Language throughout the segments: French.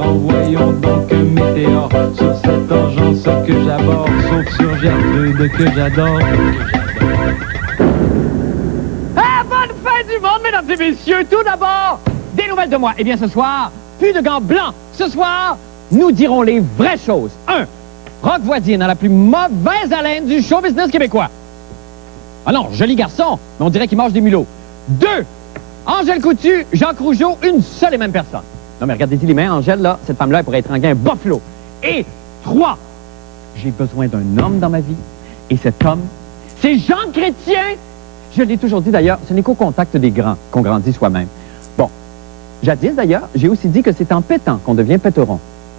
Envoyons donc météore sur cette urgence que j'aborde, sauf sur Gertrude que j'adore. Ah, bonne fin du monde, mesdames et messieurs! Tout d'abord, des nouvelles de moi. Eh bien, ce soir, plus de gants blancs. Ce soir, nous dirons les vraies choses. 1. Roch Voisine a la plus mauvaise haleine du show business québécois. Ah non, joli garçon, mais on dirait qu'il mange des mulots. 2. Angèle Coutu, Jacques Rougeau, une seule et même personne. Non, mais regardez-y les mains, Angèle, là, cette femme-là, elle pourrait étrangler un buffalo. Et 3. J'ai besoin d'un homme dans ma vie. Et cet homme, c'est Jean Chrétien. Je l'ai toujours dit, d'ailleurs, ce n'est qu'au contact des grands qu'on grandit soi-même. Bon, jadis, d'ailleurs, j'ai aussi dit que c'est en pétant qu'on devient péteron.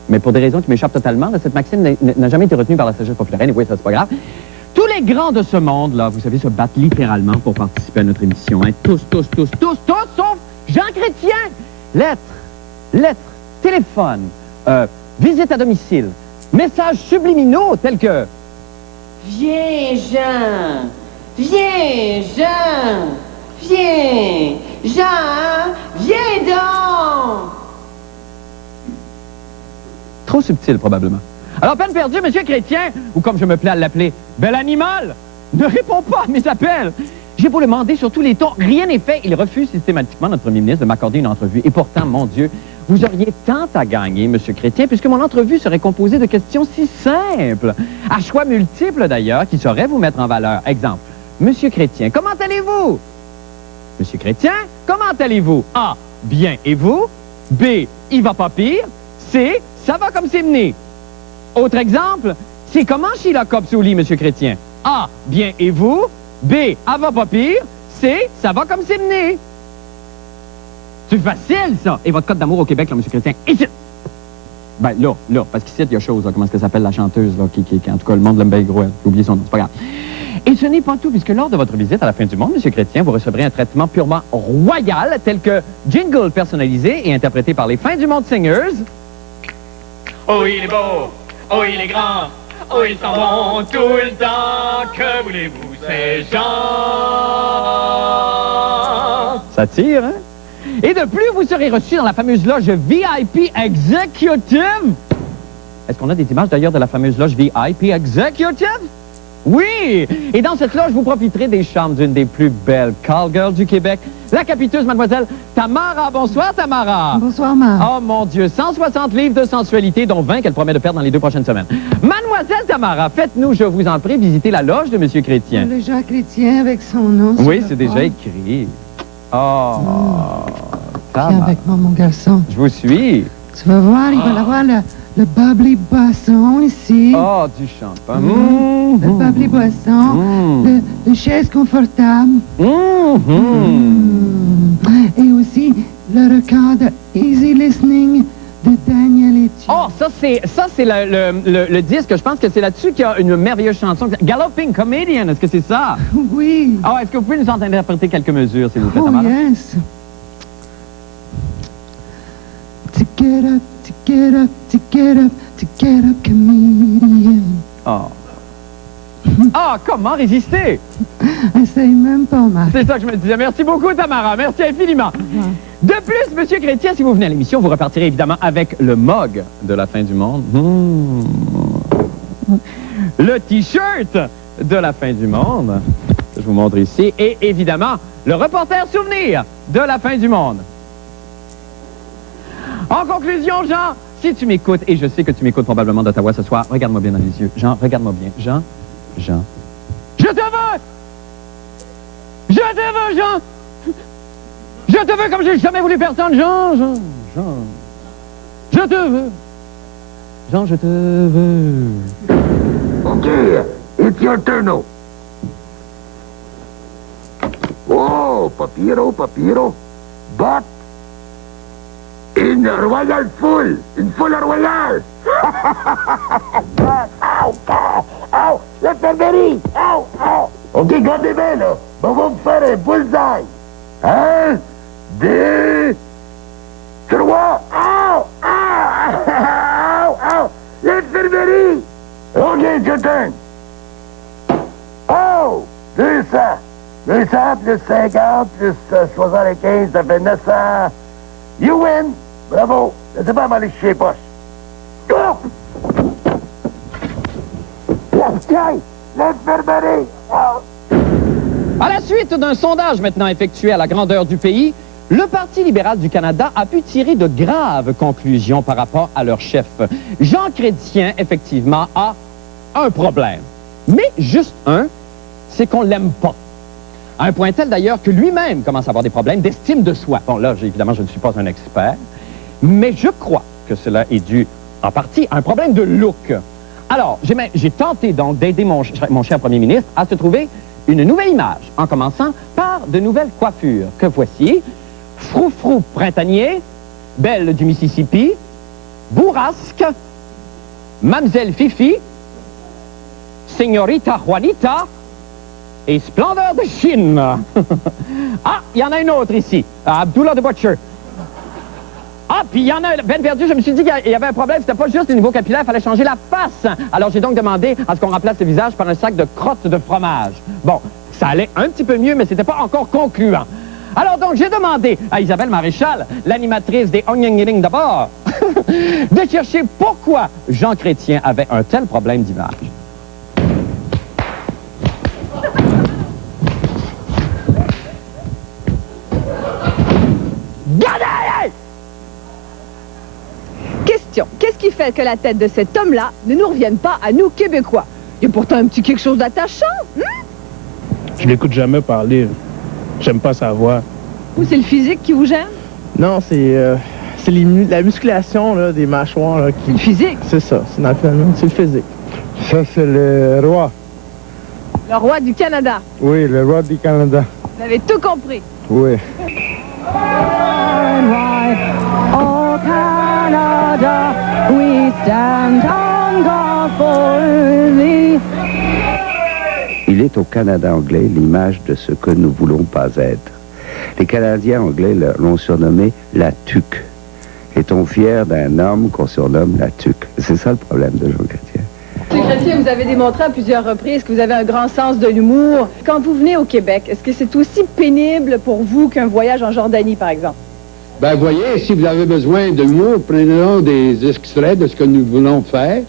Mais pour des raisons qui m'échappent totalement, là, cette maxime n'a jamais été retenue par la sagesse populaire. Et oui, ça, c'est pas grave. Tous les grands de ce monde, là, vous savez, se battent littéralement pour participer à notre émission. Hein. Tous, sauf Jean Chrétien. Lettres, téléphone, visite à domicile, messages subliminaux tels que... Viens, Jean! Viens, Jean! Viens! Jean! Viens donc! Trop subtil, probablement. Alors, peine perdue, Monsieur Chrétien, ou comme je me plais à l'appeler, bel animal, ne répond pas à mes appels. J'ai beau le demander sur tous les tons, rien n'est fait. Il refuse systématiquement, notre premier ministre, de m'accorder une entrevue. Et pourtant, mon Dieu, vous auriez tant à gagner, Monsieur Chrétien, puisque mon entrevue serait composée de questions si simples, à choix multiples d'ailleurs, qui sauraient vous mettre en valeur. Exemple, Monsieur Chrétien, comment allez-vous? Monsieur Chrétien, comment allez-vous? A, bien, et vous? B, il va pas pire? C, ça va comme c'est mené. Autre exemple, c'est comment Sheila Copps au lit, Monsieur Chrétien? A, bien, et vous? B, elle va pas pire. C, ça va comme c'est mené. C'est facile, ça. Et votre code d'amour au Québec, là, M. Chrétien, ici. Ben, là, parce qu'ici, il y a chose, là, comment est-ce qu'elle s'appelle, la chanteuse, là, qui, en tout cas, le monde l'aime bien gros, elle. J'ai oublié son nom, c'est pas grave. Et ce n'est pas tout, puisque lors de votre visite à la fin du monde, M. Chrétien, vous recevrez un traitement purement royal, tel que jingle personnalisé et interprété par les Fins du Monde Singers. Oh, il est beau, oh, il est grand, oh, ils s'en vont tout le temps, que voulez-vous, c'est Jean? Ça tire, hein? Et de plus, vous serez reçu dans la fameuse loge VIP Executive. Est-ce qu'on a des images d'ailleurs de la fameuse loge VIP Executive? Oui! Et dans cette loge, vous profiterez des charmes d'une des plus belles call-girls du Québec, la capiteuse mademoiselle Tamara. Bonsoir, Tamara. Bonsoir, ma. Oh, mon Dieu, 160 livres de sensualité, dont 20 qu'elle promet de perdre dans les 2 prochaines semaines. Mademoiselle Tamara, faites-nous, je vous en prie, visiter la loge de M. Chrétien. Le Jean Chrétien avec son nom. Oui, c'est déjà écrit. Oh, Viens avec moi, mon garçon. Je vous suis. Tu vas voir, il va y avoir le bubbly boisson ici. Oh, du champagne. Le bubbly boisson. Le chaise confortable. Et aussi le record de Easy Listening de Daniel Etienne. Oh, ça c'est le disque. Je pense que c'est là-dessus qu'il y a une merveilleuse chanson. Galloping Comedian, est-ce que c'est ça? Oui. Oh, est-ce que vous pouvez nous en interpréter quelques mesures, s'il vous plaît, Oh, Tamara? yes. To get up, to get up, to get up, to get up, comedian. Oh. Ah, comment résister? Essaye même pas, Marc. C'est ça que je me disais. Merci beaucoup, Tamara. Merci infiniment. De plus, Monsieur Chrétien, si vous venez à l'émission, vous repartirez évidemment avec le mug de la fin du monde. Le T-shirt de la fin du monde. Je vous montre ici. Et évidemment, le reporter souvenir de la fin du monde. En conclusion, Jean, si tu m'écoutes, et je sais que tu m'écoutes probablement d'Ottawa ce soir, regarde-moi bien dans les yeux. Jean, regarde-moi bien. Jean. Je te veux! Je te veux, Jean! Je te veux comme j'ai jamais voulu personne, Jean. Je te veux. Jean, je te veux. OK, it's your turn now. Oh, papiro. But in a royal full. In full royal. Ow, l'infirmerie. Ow. OK, gardez bien, là. On va vous faire un bullseye. 1, 2, 3. Ow. L'infirmerie. OK, it's your turn. Oh, 200. 200 plus 50 plus 75, ça fait 900. You win. Bravo! Laissez pas m'aller chier, poche. Oh! Tiens! L'infirmerie! Oh! À la suite d'un sondage maintenant effectué à la grandeur du pays, le Parti libéral du Canada a pu tirer de graves conclusions par rapport à leur chef. Jean Chrétien, effectivement, a un problème. Mais juste un, c'est qu'on l'aime pas. À un point tel d'ailleurs que lui-même commence à avoir des problèmes d'estime de soi. Bon là, évidemment, je ne suis pas un expert, mais je crois que cela est dû en partie à un problème de look. Alors, j'ai tenté donc d'aider mon cher premier ministre à se trouver une nouvelle image, en commençant par de nouvelles coiffures que voici. Froufrou printanier, belle du Mississippi, bourrasque, Mamzelle Fifi, Señorita Juanita et Splendeur de Chine. Ah, il y en a une autre ici, Abdullah the Butcher. Ah, puis il y en a, peine perdue, je me suis dit qu'il y avait un problème, c'était pas juste le niveau capillaire, il fallait changer la face. Alors j'ai donc demandé à ce qu'on remplace le visage par un sac de crottes de fromage. Bon, ça allait un petit peu mieux, mais c'était pas encore concluant. Alors donc, j'ai demandé à Isabelle Maréchal, l'animatrice des Onion Ring d'abord, de chercher pourquoi Jean Chrétien avait un tel problème d'image. Question. Qu'est-ce qui fait que la tête de cet homme-là ne nous revienne pas à nous, Québécois? Il y a pourtant un petit quelque chose d'attachant, Je l'écoute jamais parler. J'aime pas sa voix. Ou c'est le physique qui vous gêne? Non, c'est la musculation là, des mâchoires. Là, qui... Le physique? C'est ça, c'est le physique. Ça, c'est le roi. Le roi du Canada. Oui, le roi du Canada. Vous avez tout compris. Oui. Oh Canada, we stand on guard for thee. Il est au Canada anglais l'image de ce que nous voulons pas être. Les Canadiens anglais l'ont surnommé la tuque. Est-on fier d'un homme qu'on surnomme la tuque? C'est ça le problème de Jean Chrétien. M. Chrétien, vous avez démontré à plusieurs reprises que vous avez un grand sens de l'humour. Quand vous venez au Québec, est-ce que c'est aussi pénible pour vous qu'un voyage en Jordanie, par exemple? Ben, voyez, si vous avez besoin d'humour, prenez-en des extraits de ce que nous voulons faire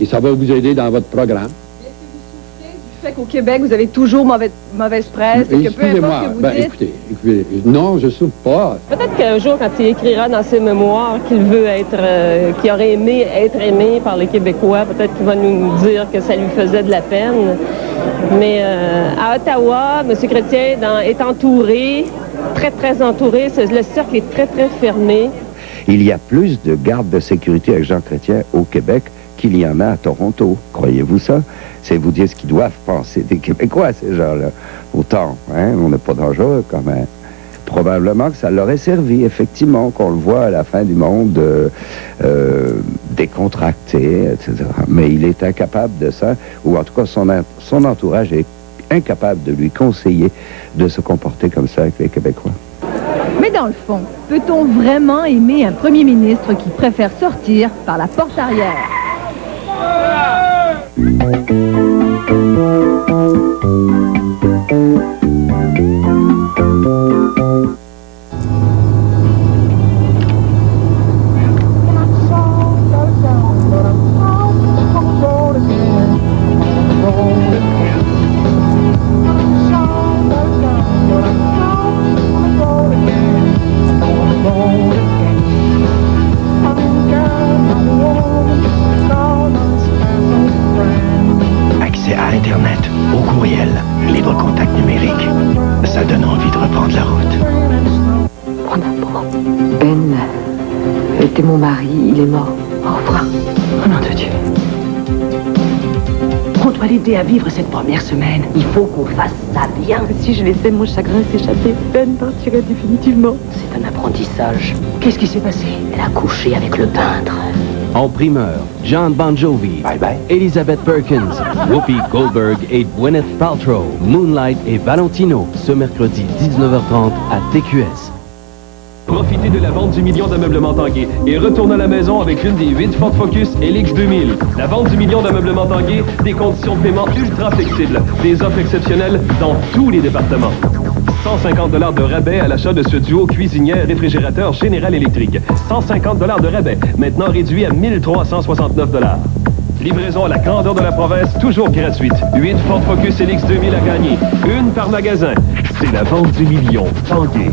et ça va vous aider dans votre programme. Du fait qu'au Québec, vous avez toujours mauvaise presse et que peu importe ce que vous dites... Écoutez, non, je ne souffre pas. Peut-être qu'un jour, quand il écrira dans ses mémoires qu'il veut être, qu'il aurait aimé être aimé par les Québécois, peut-être qu'il va nous dire que ça lui faisait de la peine. Mais à Ottawa, M. Chrétien est entouré, très entouré. Le cercle est très fermé. Il y a plus de gardes de sécurité avec Jean Chrétien au Québec qu'il y en a à Toronto. Croyez-vous ça? C'est vous dire ce qu'ils doivent penser des Québécois, ces gens-là. Autant, hein, on n'est pas dangereux quand même. Probablement que ça leur est servi, effectivement, qu'on le voit à la fin du monde décontracté, etc. Mais il est incapable de ça, ou en tout cas son entourage est incapable de lui conseiller de se comporter comme ça avec les Québécois. Mais dans le fond, peut-on vraiment aimer un premier ministre qui préfère sortir par la porte arrière? Accès à Internet, au courriel, libre contact numérique. Ça donne envie de reprendre la route. Mon amour, Ben était mon mari, il est mort. Au revoir. Au nom de Dieu. On doit l'aider à vivre cette première semaine. Il faut qu'on fasse ça bien. Si je laissais mon chagrin s'échapper, Ben partirait définitivement. C'est un apprentissage. Qu'est-ce qui s'est passé? Elle a couché avec le peintre. En primeur, John Bon Jovi, Elizabeth Perkins, Whoopi Goldberg et Gwyneth Paltrow, Moonlight et Valentino, ce mercredi 19h30 à TQS. Profitez de la vente du million d'ameublement Tanguay et retourne à la maison avec une des 8 Ford Focus LX 2000. La vente du million d'ameublement Tanguay, des conditions de paiement ultra flexibles, des offres exceptionnelles dans tous les départements. 150 $ de rabais à l'achat de ce duo cuisinière réfrigérateur Général Électrique. 150 $ de rabais, maintenant réduit à 1369 $. Livraison à la grandeur de la province, toujours gratuite. 8 Ford Focus LX 2000 à gagner. Une par magasin. C'est la vente du million. Tanguay.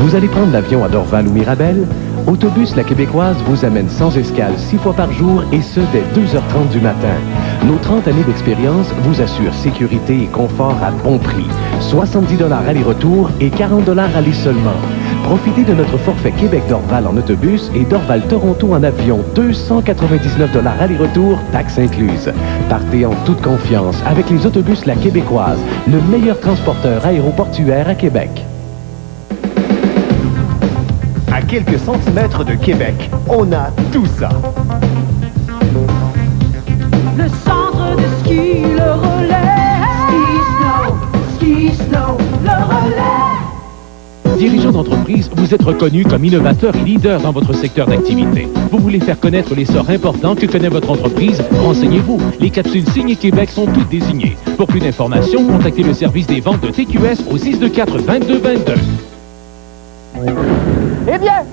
Vous allez prendre l'avion à Dorval ou Mirabel? Autobus La Québécoise vous amène sans escale 6 fois par jour et ce dès 2h30 du matin. Nos 30 années d'expérience vous assurent sécurité et confort à bon prix. 70 $ aller-retour et 40 $ aller seulement. Profitez de notre forfait Québec-Dorval en autobus et Dorval-Toronto en avion. 299 $ aller-retour, taxes incluses. Partez en toute confiance avec les autobus La Québécoise, le meilleur transporteur aéroportuaire à Québec. À quelques centimètres de Québec, on a tout ça. Le centre de ski, le relais. Ski snow, le relais. Dirigeant d'entreprise, vous êtes reconnu comme innovateur et leader dans votre secteur d'activité. Vous voulez faire connaître l'essor important que connaît votre entreprise? Renseignez-vous. Les capsules signées Québec sont toutes désignées. Pour plus d'informations, contactez le service des ventes de TQS au 624-2222. Eh bien,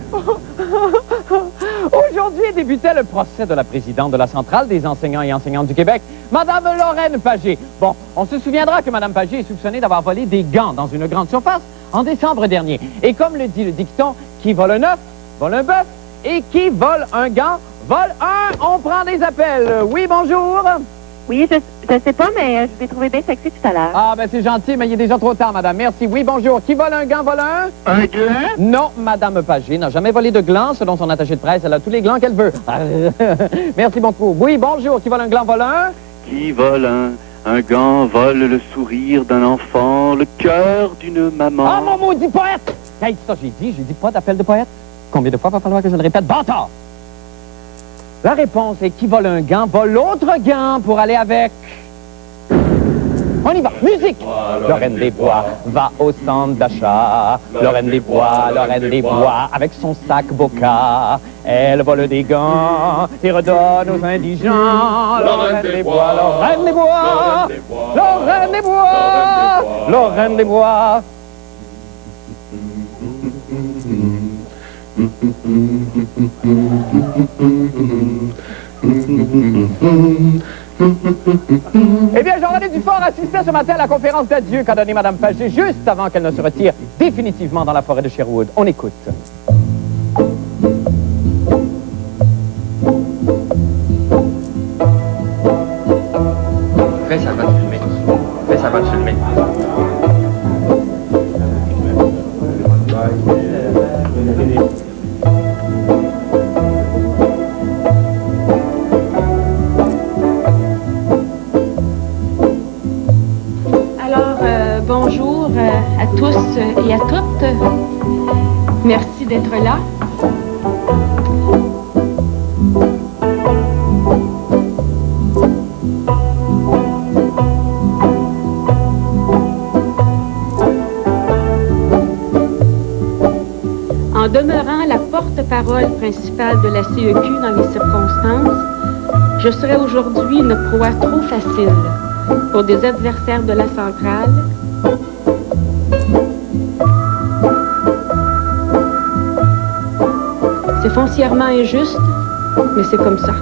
aujourd'hui débutait le procès de la présidente de la Centrale des enseignants et enseignantes du Québec, Mme Lorraine Pagé. Bon, on se souviendra que Mme Pagé est soupçonnée d'avoir volé des gants dans une grande surface en décembre dernier. Et comme le dit le dicton, qui vole un œuf, vole un bœuf, et qui vole un gant, vole un. On prend des appels. Oui, bonjour. Oui, je sais pas, mais je vous ai trouvé bien sexy tout à l'heure. Ah, ben c'est gentil, mais il est déjà trop tard, madame. Merci. Oui, bonjour. Qui vole un gant, vole un? Un gland? Non, madame Pagé n'a jamais volé de gland. Selon son attaché de presse, elle a tous les glands qu'elle veut. Merci beaucoup. Oui, bonjour. Qui vole un gland, vole un? Qui vole un gant, vole le sourire d'un enfant, le cœur d'une maman. Ah, mon maudit poète! Hey, ça, j'ai dit pas d'appel de poète. Combien de fois va falloir que je le répète? Bâtard! La réponse est qui vole un gant, vole l'autre gant pour aller avec. On y va, musique! Lorraine des Bois va au centre d'achat. Lorraine des Bois, avec son sac Boca. Elle vole des gants et redonne aux indigents. Lorraine des Bois, Lorraine des Bois, Lorraine des Bois, Lorraine des Bois. Eh bien, Jean-René Dufort assistait ce matin à la conférence d'adieu qu'a donnée Mme Pagé juste avant qu'elle ne se retire définitivement dans la forêt de Sherwood. On écoute. Fais ça va te filmer. Fais ça va te filmer. Bonjour à tous et à toutes. Merci d'être là. En demeurant la porte-parole principale de la CEQ dans les circonstances, je serais aujourd'hui une proie trop facile pour des adversaires de la centrale. C'est foncièrement injuste, mais c'est comme ça.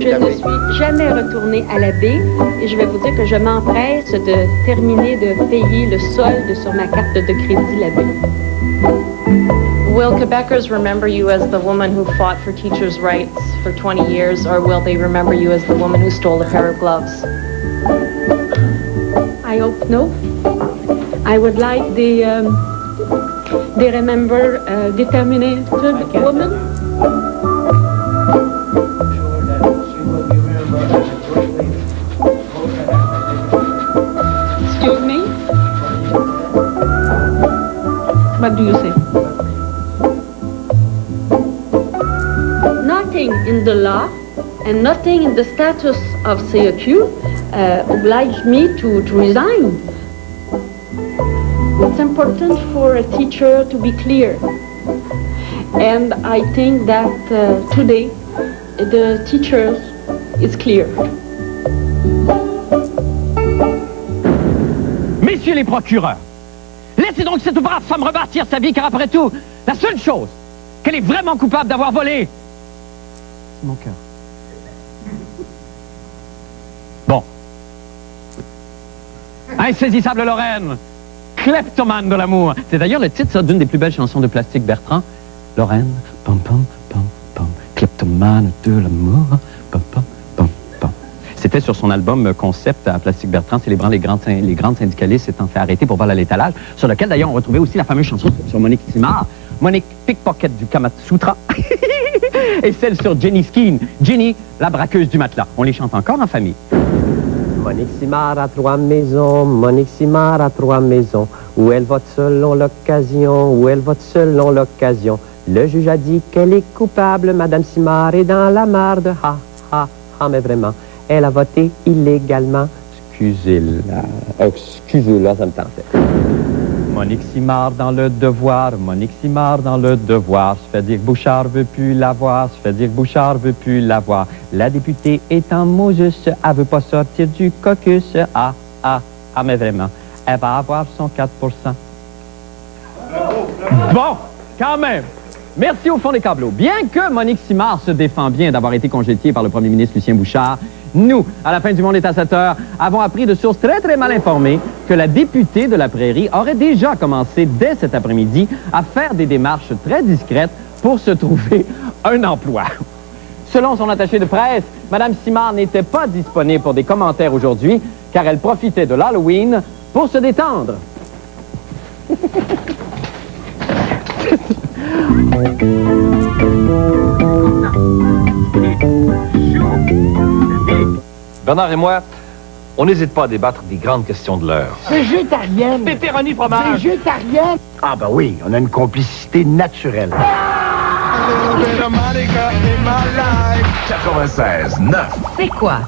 Je ne suis jamais retournée à la baie et je vais vous dire que je m'empresse de terminer de payer le solde sur ma carte de crédit la baie. Will Quebecers remember you as the woman who fought for teachers' rights for 20 years, or will they remember you as the woman who stole a pair of gloves? I hope no. I would like the remember determined woman. Excuse me? What do you say? Nothing in the law and nothing in the status of CEQ obliged me to resign. It's important for a teacher to be clear. And I think that today the teachers is clear. les procureurs. Laissez donc cette brave femme rebâtir sa vie, car après tout, la seule chose qu'elle est vraiment coupable d'avoir volé, c'est mon cœur. Bon. Insaisissable Lorraine, kleptomane de l'amour. C'est d'ailleurs le titre d'une des plus belles chansons de Plastique Bertrand. Lorraine, pom pom pom pom, kleptomane de l'amour, pom pom pom pom. C'était sur son album concept à Plastique Bertrand, célébrant les grandes syndicalistes s'étant fait arrêter pour vol à l'étalage, sur lequel d'ailleurs on retrouvait aussi la fameuse chanson sur Monique Simard, Monique Pickpocket du Kamasutra, et celle sur Jenny Skeen, Jenny, la braqueuse du matelas. On les chante encore en famille. Monique Simard a 3 maisons, Monique Simard a 3 maisons, où elle vote selon l'occasion, où elle vote selon l'occasion. Le juge a dit qu'elle est coupable, Madame Simard est dans la marde, ha, ha, ha, mais vraiment, elle a voté illégalement. Excusez-la, ça me tentait. Monique Simard dans le devoir, Monique Simard dans le devoir, se fait dire que Bouchard veut plus l'avoir, se fait dire que Bouchard veut plus l'avoir. La députée est en Moses, elle veut pas sortir du caucus, ah, ah, ah, mais vraiment, elle va avoir son 4%. Bon, quand même. Merci au fond des câbleaux. Bien que Monique Simard se défend bien d'avoir été congédiée par le premier ministre Lucien Bouchard, nous, à la fin du monde est à 7 heures, avons appris de sources très, très mal informées que la députée de la Prairie aurait déjà commencé dès cet après-midi à faire des démarches très discrètes pour se trouver un emploi. Selon son attaché de presse, Mme Simard n'était pas disponible pour des commentaires aujourd'hui car elle profitait de l'Halloween pour se détendre. Bernard et moi, on n'hésite pas à débattre des grandes questions de l'heure. Végétarienne. Pépéroni fromage. Végétarienne. Ah ben oui, on a une complicité naturelle. 96.9. C'est quoi?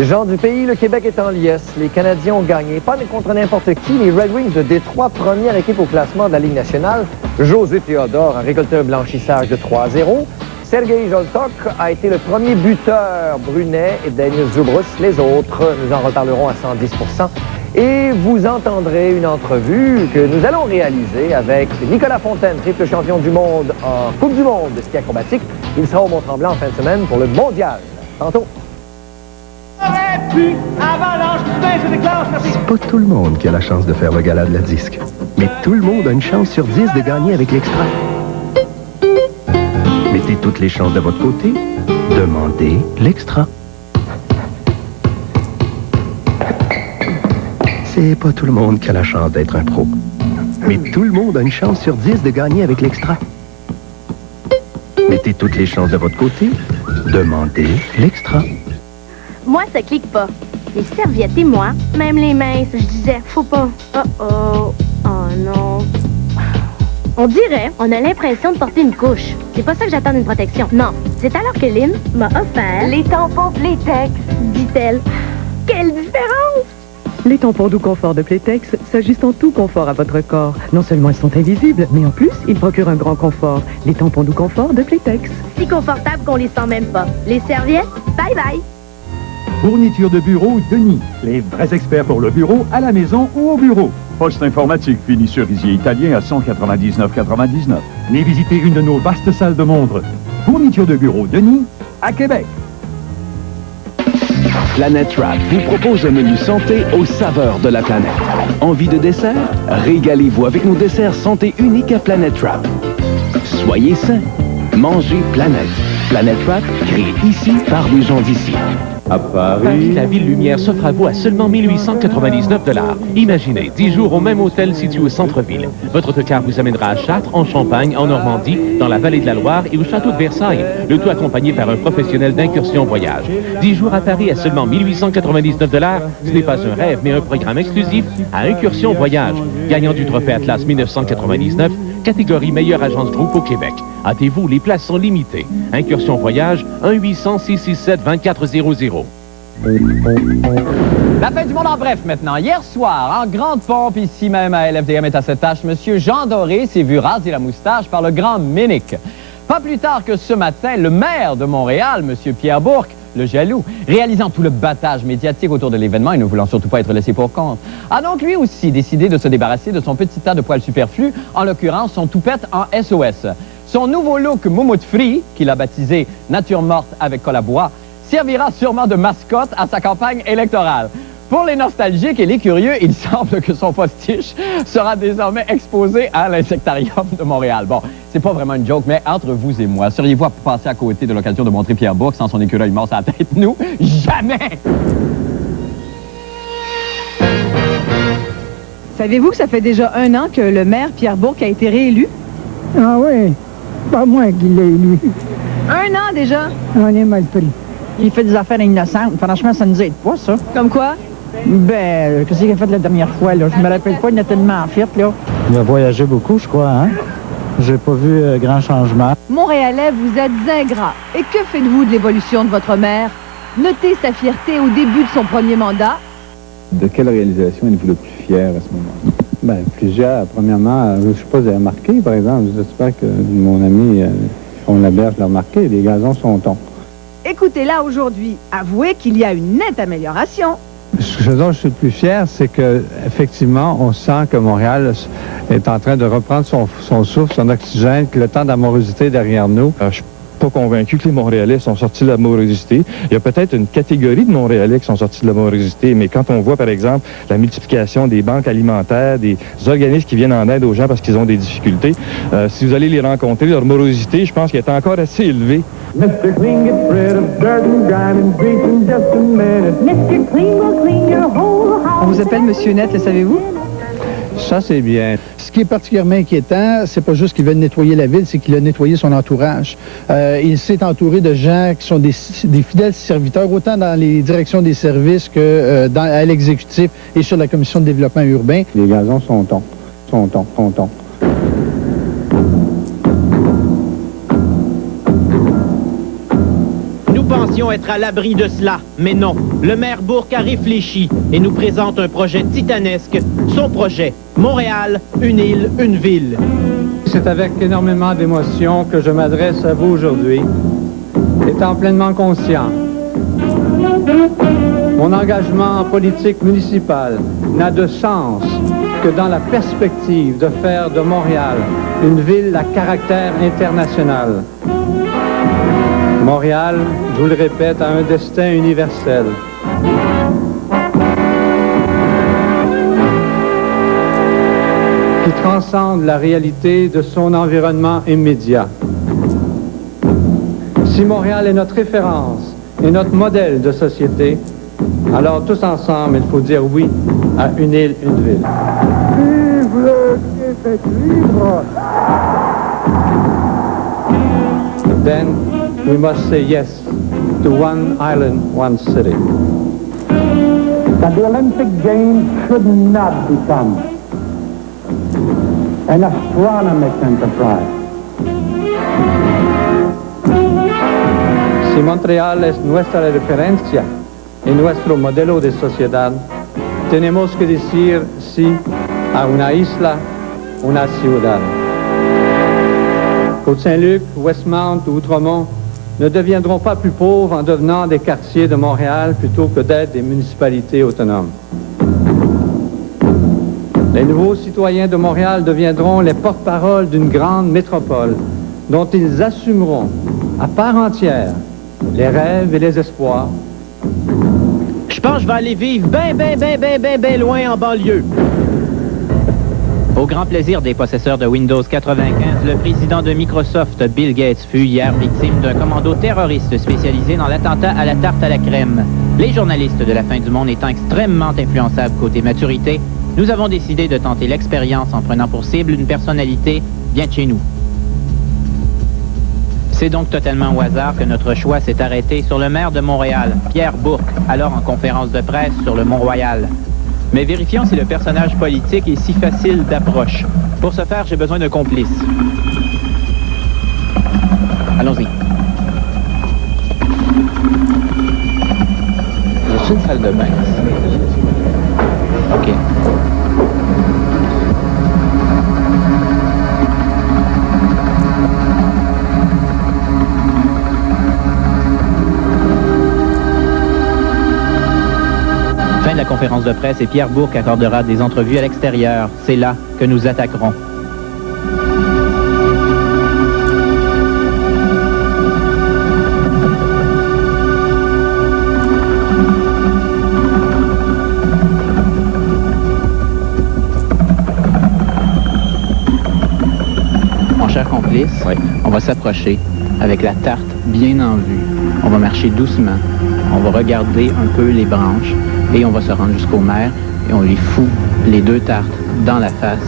Gens du pays, le Québec est en liesse. Les Canadiens ont gagné, pas contre n'importe qui, les Red Wings de Détroit, première équipe au classement de la Ligue nationale. José Théodore a récolté un blanchissage de 3-0. Sergei Joltok a été le premier buteur, Brunet et Daniel Zubrus. Les autres, nous en reparlerons à 110%. Et vous entendrez une entrevue que nous allons réaliser avec Nicolas Fontaine, triple champion du monde en Coupe du monde de ski acrobatique. Il sera au Mont-Tremblant en fin de semaine pour le mondial. Tantôt. C'est pas tout le monde qui a la chance de faire le gala de la disque. Mais tout le monde a une chance sur 10 de gagner avec l'extra. Mettez toutes les chances de votre côté. Demandez l'extra. C'est pas tout le monde qui a la chance d'être un pro. Mais tout le monde a une chance sur 10 de gagner avec l'extra. Mettez toutes les chances de votre côté. Demandez l'extra. Moi, ça clique pas. Les serviettes et moi, même les minces, je disais, faut pas. Oh non. On dirait, on a l'impression de porter une couche. C'est pas ça que j'attends d'une protection. Non, c'est alors que Lynn m'a offert... Les tampons Playtex, dit-elle. Quelle différence! Les tampons doux confort de Playtex s'ajustent en tout confort à votre corps. Non seulement ils sont invisibles, mais en plus, ils procurent un grand confort. Les tampons doux confort de Playtex. Si confortable qu'on les sent même pas. Les serviettes, bye bye! Fourniture de bureau Denis. Les vrais experts pour le bureau, à la maison ou au bureau. Poste informatique fini cerisier italien à 199,99. Venez visiter une de nos vastes salles de montre. Fourniture de bureau Denis, à Québec. Planète Wrap vous propose un menu santé aux saveurs de la planète. Envie de dessert? Régalez-vous avec nos desserts santé uniques à Planète Wrap. Soyez sains. Mangez Planète. Planète Wrap, créé ici par des gens d'ici. À Paris, la Ville Lumière s'offre à vous à seulement 1899 $. Imaginez, 10 jours au même hôtel situé au centre-ville. Votre autocar vous amènera à Chartres, en Champagne, en Normandie, dans la vallée de la Loire et au château de Versailles. Le tout accompagné par un professionnel d'incursion voyage. 10 jours à Paris à seulement 1899 $. Ce n'est pas un rêve, mais un programme exclusif à Incursion Voyage. Gagnant du trophée Atlas 1999, catégorie meilleure agence groupe au Québec. Hâtez-vous, les places sont limitées. Incursion Voyage, 1-800-667-2400. La fin du monde en bref maintenant. Hier soir, en grande pompe, ici même à LFDM est à cette tâche, M. Jean Doré s'est vu raser la moustache par le grand Ménic. Pas plus tard que ce matin, le maire de Montréal, M. Pierre Bourque, le jaloux, réalisant tout le battage médiatique autour de l'événement et ne voulant surtout pas être laissé pour compte, a donc lui aussi décidé de se débarrasser de son petit tas de poils superflus, en l'occurrence son toupette en SOS. Son nouveau look Moumoute Free, qu'il a baptisé Nature morte avec colle à bois, servira sûrement de mascotte à sa campagne électorale. Pour les nostalgiques et les curieux, il semble que son postiche sera désormais exposé à l'insectarium de Montréal. Bon, c'est pas vraiment une joke, mais entre vous et moi, seriez-vous à passer à côté de l'occasion de montrer Pierre Bourque sans son écureuil mort à la tête? Nous, jamais! Savez-vous que ça fait déjà 1 an que le maire Pierre Bourque a été réélu? Ah oui, pas moi qui l'ai élu. 1 an déjà? On est mal pris. Il fait des affaires innocentes. Franchement, ça nous aide pas, ça. Comme quoi? Ben, qu'est-ce qu'il a fait la dernière fois, là? Je me rappelle pas, il a tellement fait, là. Il a voyagé beaucoup, je crois, hein? J'ai pas vu grand changement. Montréalais, vous êtes ingrat. Et que faites-vous de l'évolution de votre maire? Notez sa fierté au début de son premier mandat. De quelle réalisation êtes-vous le plus fier à ce moment? Ben, plusieurs. Premièrement, je sais pas, vous avez remarqué, par exemple, j'espère que mon ami Yvon Laberge l'a remarqué, les gazons sont tons. Écoutez-la aujourd'hui. Avouez qu'il y a une nette amélioration. Ce dont je suis le plus fier, c'est que effectivement, on sent que Montréal est en train de reprendre son souffle, son oxygène, que le temps d'amorosité est derrière nous. Je suis pas convaincu que les Montréalais sont sortis de la morosité. Il y a peut-être une catégorie de Montréalais qui sont sortis de la morosité, mais quand on voit, par exemple, la multiplication des banques alimentaires, des organismes qui viennent en aide aux gens parce qu'ils ont des difficultés, si vous allez les rencontrer, leur morosité, je pense qu'elle est encore assez élevée. Mr. Clean gets rid of dirt and grime and grease in just a minute. Mr. Clean will clean your whole house. On vous appelle Monsieur Net, le savez-vous? Ça, c'est bien. Ce qui est particulièrement inquiétant, c'est pas juste qu'il veut nettoyer la ville, c'est qu'il a nettoyé son entourage. Il s'est entouré de gens qui sont des fidèles serviteurs, autant dans les directions des services que à l'exécutif et sur la commission de développement urbain. Les gazons sont tons. Nous pensions être à l'abri de cela, mais non. Le maire Bourque a réfléchi et nous présente un projet titanesque. Son projet, Montréal, une île, une ville. C'est avec énormément d'émotion que je m'adresse à vous aujourd'hui, étant pleinement conscient. Mon engagement en politique municipale n'a de sens que dans la perspective de faire de Montréal une ville à caractère international. Montréal, je vous le répète, a un destin universel. Qui transcende la réalité de son environnement immédiat. Si Montréal est notre référence et notre modèle de société, alors tous ensemble, il faut dire oui à une île, une ville. Vive le Québec libre! Then we must say yes to one island, one city. That the Olympic Games should not become an astronomic enterprise. Si Montreal es nuestra referencia y nuestro modelo de sociedad, tenemos que decir sí a una isla, una ciudad. Côte-Saint-Luc, Westmount ou Outremont ne deviendront pas plus pauvres en devenant des quartiers de Montréal plutôt que d'être des municipalités autonomes. Les nouveaux citoyens de Montréal deviendront les porte-parole d'une grande métropole dont ils assumeront à part entière les rêves et les espoirs. Je pense que je vais aller vivre ben loin en banlieue. Au grand plaisir des possesseurs de Windows 95, le président de Microsoft, Bill Gates, fut hier victime d'un commando terroriste spécialisé dans l'attentat à la tarte à la crème. Les journalistes de la fin du monde étant extrêmement influençables côté maturité, nous avons décidé de tenter l'expérience en prenant pour cible une personnalité bien de chez nous. C'est donc totalement au hasard que notre choix s'est arrêté sur le maire de Montréal, Pierre Bourque, alors en conférence de presse sur le Mont-Royal. Mais vérifions si le personnage politique est si facile d'approche. Pour ce faire, j'ai besoin d'un complice. Allons-y. Y a une salle de bain? OK. conférence de presse et Pierre Bourque accordera des entrevues à l'extérieur. C'est là que nous attaquerons. Mon cher complice, on va s'approcher avec la tarte bien en vue. On va marcher doucement. On va regarder un peu les branches et on va se rendre jusqu'au maire et on lui fout les 2 tartes dans la face.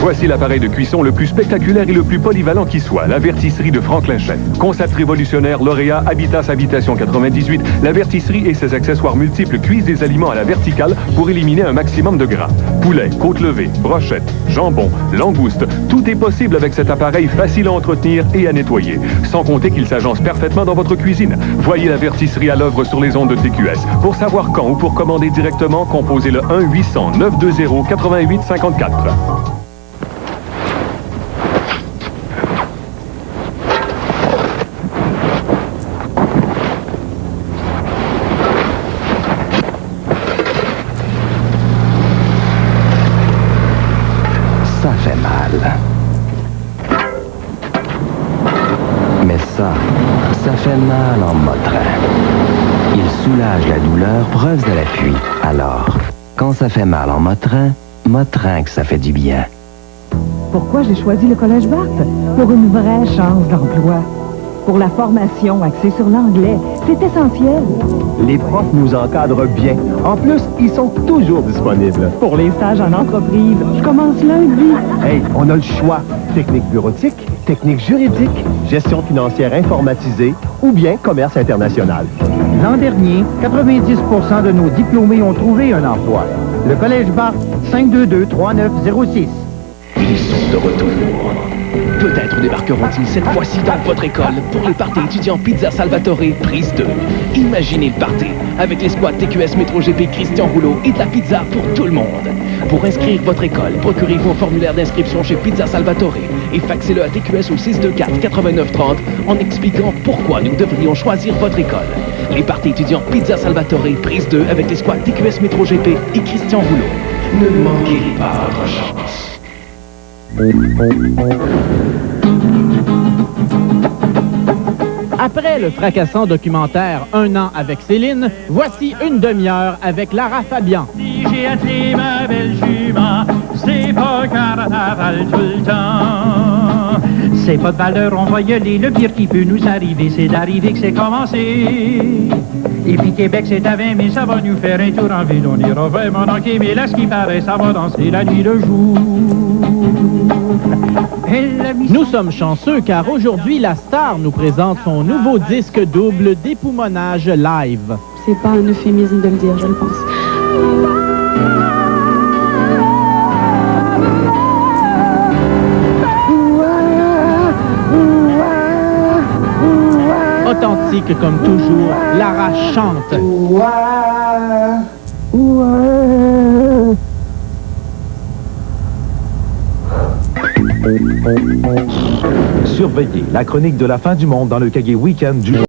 Voici l'appareil de cuisson le plus spectaculaire et le plus polyvalent qui soit, la vertisserie de Franklin Chef. Concept révolutionnaire, lauréat Habitas Habitation 98, la vertisserie et ses accessoires multiples cuisent des aliments à la verticale pour éliminer un maximum de gras. Poulet, côte levée, brochette, jambon, langouste, tout est possible avec cet appareil facile à entretenir et à nettoyer. Sans compter qu'il s'agence parfaitement dans votre cuisine. Voyez la vertisserie à l'œuvre sur les ondes de TQS. Pour savoir quand ou pour commander directement, composez le 1-800-920-8854. Ça fait mal. Mais ça fait mal en Motrin. Il soulage la douleur, preuve de l'appui. Alors, quand ça fait mal en Motrin, Motrin que ça fait du bien. Pourquoi j'ai choisi le Collège Barthes? Pour une vraie chance d'emploi. Pour la formation axée sur l'anglais. C'est essentiel. Les profs nous encadrent bien. En plus, ils sont toujours disponibles. Pour les stages en entreprise, je commence lundi. Hey, on a le choix. Technique bureautique, technique juridique, gestion financière informatisée ou bien commerce international. L'an dernier, 90% de nos diplômés ont trouvé un emploi. Le Collège Barthes, 522-3906. Ils sont de retour. Peut-être débarqueront-ils cette fois-ci dans votre école pour les parties étudiants Pizza Salvatore prise 2. Imaginez le party avec les squads TQS Métro GP Christian Rouleau et de la pizza pour tout le monde. Pour inscrire votre école, procurez-vous un formulaire d'inscription chez Pizza Salvatore et faxez-le à TQS au 624-8930 en expliquant pourquoi nous devrions choisir votre école. Les parties étudiants Pizza Salvatore prise 2 avec les squads TQS Métro GP et Christian Rouleau. Ne manquez pas votre chance. Après le fracassant documentaire Un an avec Céline, voici une demi-heure avec Lara Fabian. Si j'ai attelé ma belle jument, c'est pas carnaval tout le temps. C'est pas de valeur, on va y aller, le pire qui peut nous arriver, c'est d'arriver que c'est commencé. Et puis Québec, c'est à 20 000, ça va nous faire un tour en ville, on ira vraiment manquer, mais là, ce qui paraît, ça va danser la nuit le jour. Nous sommes chanceux car aujourd'hui, la star nous présente son nouveau disque double d'époumonage live. C'est pas un euphémisme de le dire, je le pense. Authentique comme toujours, Lara chante. Surveillez la chronique de la fin du monde dans le cahier Week-end du